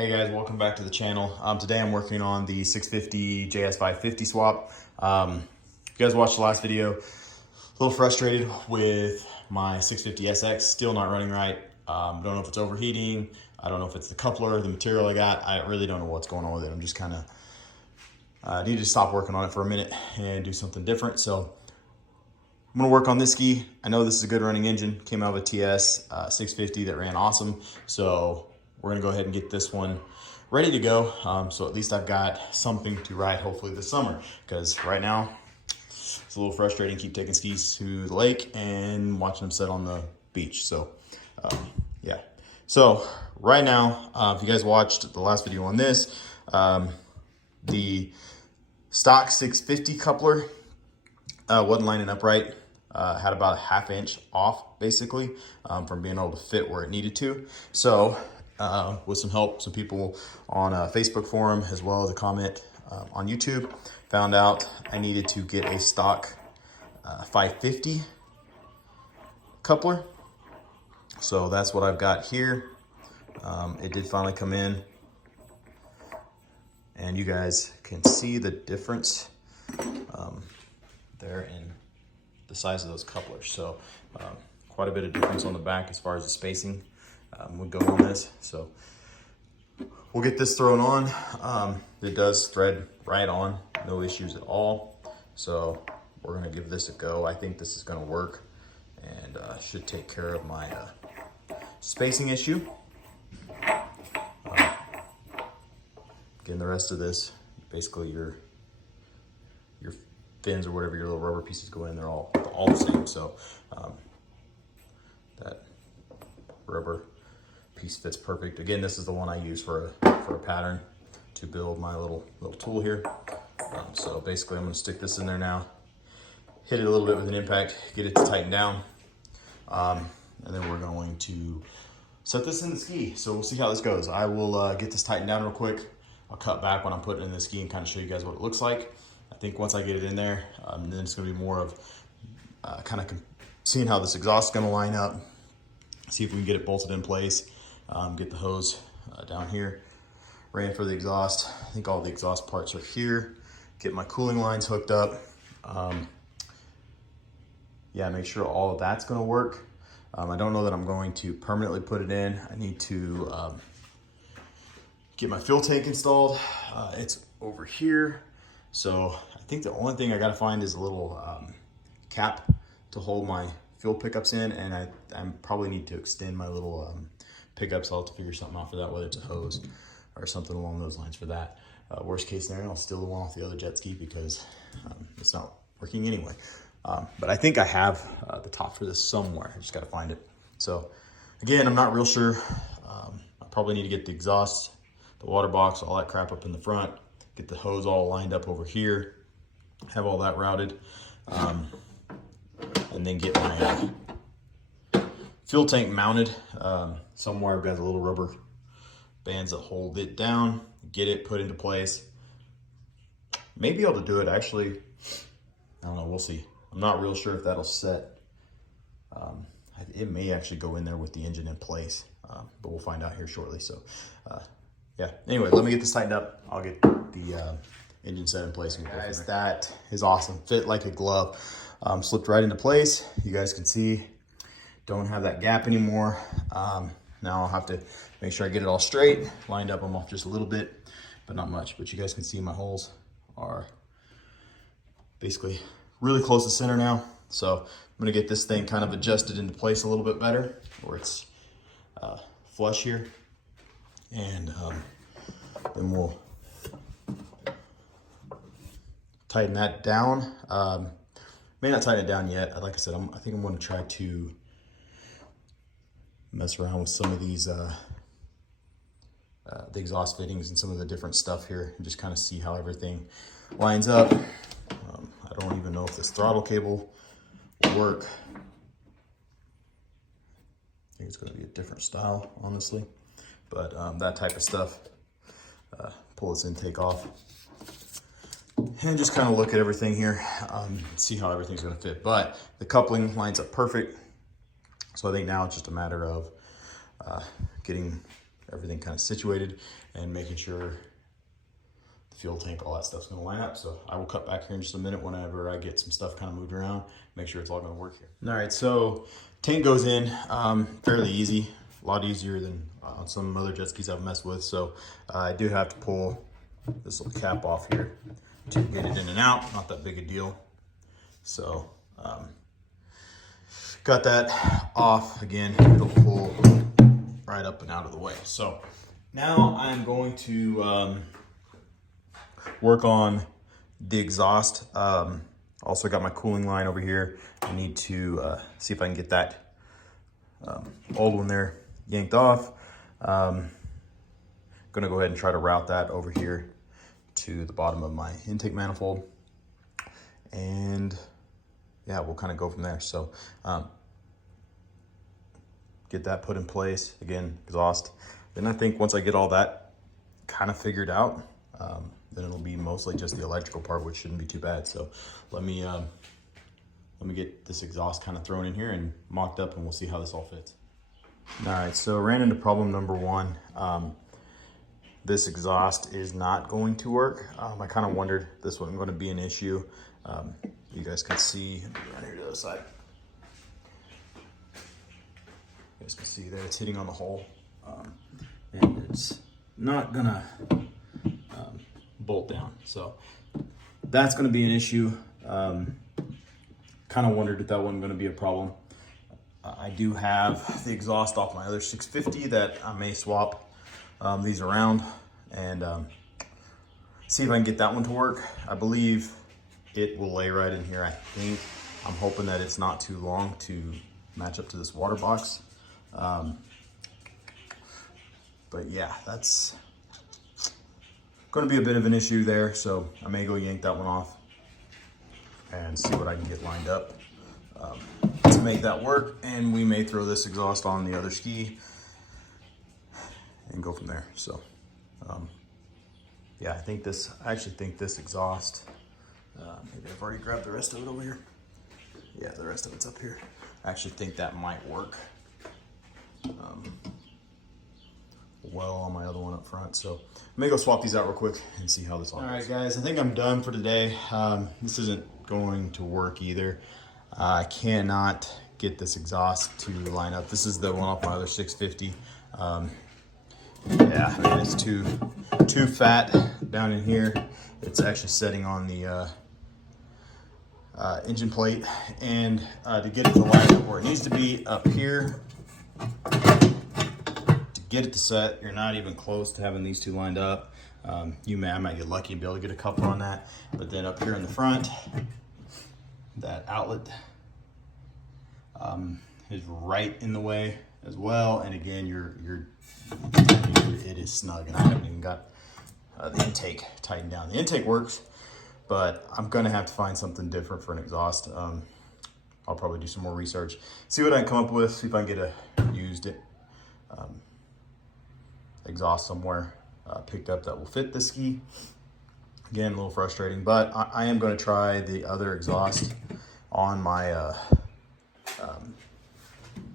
Hey guys, welcome back to the channel. Today I'm working on the 650 JS 550 swap. You guys watched the last video. A little frustrated with my 650 SX, still not running right. Don't know if it's overheating. I don't know if it's the coupler, the material I got. I really don't know what's going on with it. I'm just kind of need to stop working on it for a minute and do something different. So I'm gonna work on this ski. I know this is a good running engine. Came out of a TS 650 that ran awesome. So we're gonna go ahead and get this one ready to go. So at least I've got something to ride hopefully this summer, because right now it's a little frustrating. Keep taking skis to the lake and watching them set on the beach. So yeah. So right now, if you guys watched the last video on this, the stock 650 coupler wasn't lining up right. Had about a ½ inch off basically from being able to fit where it needed to. So with some help, some people on a Facebook forum, as well as a comment on YouTube, found out I needed to get a stock 550 coupler. So that's what I've got here. It did finally come in, and you guys can see the difference there in the size of those couplers. So quite a bit of difference on the back as far as the spacing would go on this. So we'll get this thrown on. It does thread right on, no issues at all. So we're gonna give this a go. I think this is gonna work and should take care of my spacing issue. Again, the rest of this, basically your fins or whatever your little rubber pieces go in, they're all the same. So that rubber piece fits perfect. Again, this is the one I use for a pattern to build my little tool here. So basically I'm gonna stick this in there now, hit it a little bit with an impact, get it to tighten down. And then we're going to set this in the ski. So we'll see how this goes. I will get this tightened down real quick. I'll cut back when I'm putting it in the ski and kind of show you guys what it looks like. I think once I get it in there, then it's gonna be more of kind of seeing how this exhaust is gonna line up, see if we can get it bolted in place, get the hose down here, ran for the exhaust. I think all the exhaust parts are here. Get my cooling lines hooked up. Yeah, make sure all of that's gonna work. I don't know that I'm going to permanently put it in. I need to get my fuel tank installed. It's over here. So I think the only thing I gotta find is a little cap to hold my fuel pickups in, and I probably need to extend my little pickups. I'll have to figure something out for that, whether it's a hose or something along those lines for that. Worst case scenario, I'll steal the one off the other jet ski because it's not working anyway. But I think I have the top for this somewhere. I just gotta find it. So again, I'm not real sure. I probably need to get the exhaust, the water box, all that crap up in the front, get the hose all lined up over here, have all that routed, and then get my fuel tank mounted. Somewhere I've got the little rubber bands that hold it down, get it put into place. Maybe able to do it actually, I don't know, we'll see. I'm not real sure if that'll set. It may actually go in there with the engine in place, but we'll find out here shortly. So yeah, anyway, let me get this tightened up. I'll get the engine set in place. Guys, that is awesome. Fit like a glove. Slipped right into place. You guys can see, don't have that gap anymore. Now I'll have to make sure I get it all straight, lined up. I'm off just a little bit, but not much. But you guys can see my holes are basically really close to center now. So I'm gonna get this thing kind of adjusted into place a little bit better, where it's flush here. And then we'll tighten that down. May not tighten it down yet. Like I said, I think I'm gonna try to mess around with some of these the exhaust fittings and some of the different stuff here, and just kind of see how everything lines up. I don't even know if this throttle cable will work. I think it's gonna be a different style, honestly. But that type of stuff, pull this intake off and just kind of look at everything here, see how everything's gonna fit. But the coupling lines up perfect. So I think now it's just a matter of getting everything kind of situated and making sure the fuel tank, all that stuff's gonna line up. So I will cut back here in just a minute whenever I get some stuff kind of moved around, make sure it's all gonna work here. All right, so tank goes in fairly easy, a lot easier than some other jet skis I've messed with. So I do have to pull this little cap off here to get it in and out, not that big a deal. So got that off. Again, it'll pull right up and out of the way. So now I'm going to work on the exhaust. Also got my cooling line over here. I need to see if I can get that old one there yanked off. Gonna go ahead and try to route that over here to the bottom of my intake manifold, and yeah, we'll kind of go from there. So get that put in place. Again, exhaust. Then I think once I get all that kind of figured out, then it'll be mostly just the electrical part, which shouldn't be too bad. So let me get this exhaust kind of thrown in here and mocked up, and we'll see how this all fits. All right, so ran into problem number one. This exhaust is not going to work. I kind of wondered this wasn't going to be an issue. You guys can see, right here to the other side. You guys can see there it's hitting on the hole, and it's not gonna bolt down. So that's gonna be an issue. Kind of wondered if that wasn't gonna be a problem. I do have the exhaust off my other 650 that I may swap these around and see if I can get that one to work. I believe it will lay right in here. I think I'm hoping that it's not too long to match up to this water box. But yeah, that's going to be a bit of an issue there. So I may go yank that one off and see what I can get lined up to make that work. And we may throw this exhaust on the other ski and go from there. So yeah, I actually think this exhaust, maybe I've already grabbed the rest of it over here. Yeah, the rest of it's up here. I actually think that might work well on my other one up front. So I may go swap these out real quick and see how this all goes. All right, guys, I think I'm done for today. This isn't going to work either. I cannot get this exhaust to line up. This is the one off my other 650. Yeah, I mean, it's too fat down in here. It's actually setting on the engine plate, and to get it to line up where it needs to be up here, to get it to set, you're not even close to having these two lined up. I might get lucky and be able to get a couple on that, but then up here in the front, that outlet is right in the way as well. And again, it is snug, and I haven't even got the intake tightened down. The intake works, but I'm gonna have to find something different for an exhaust. I'll probably do some more research, see what I can come up with, see if I can get a used exhaust somewhere picked up that will fit this ski. Again, a little frustrating, but I am going to try the other exhaust on my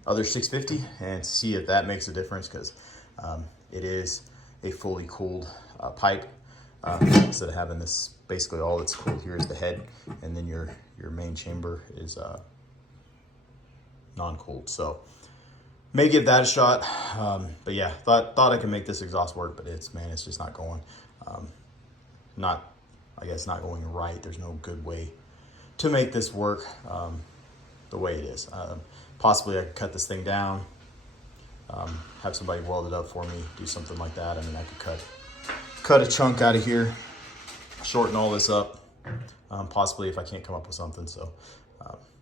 other 650 and see if that makes a difference, because it is a fully cooled pipe. Instead of having this, basically all that's cooled here is the head, and then your main chamber is non-cooled. So may give that a shot. But yeah, thought I could make this exhaust work, but it's just not going. I guess not going right. There's no good way to make this work the way it is. Possibly I could cut this thing down, have somebody weld it up for me, do something like that. I mean, I could cut a chunk out of here, shorten all this up, possibly if I can't come up with something. So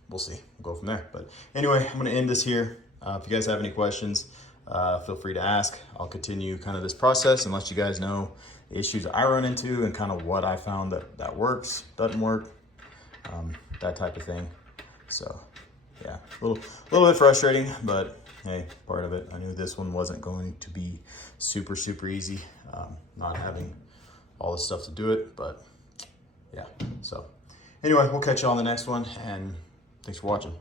we'll see. We'll go from there. But anyway, I'm going to end this here. If you guys have any questions, feel free to ask. I'll continue kind of this process and let you guys know the issues I run into and kind of what I found that works, doesn't work, that type of thing. So yeah, a little bit frustrating, but hey, part of it. I knew this one wasn't going to be super easy, not having all the stuff to do it, but yeah. So anyway, we'll catch you on the next one, and thanks for watching.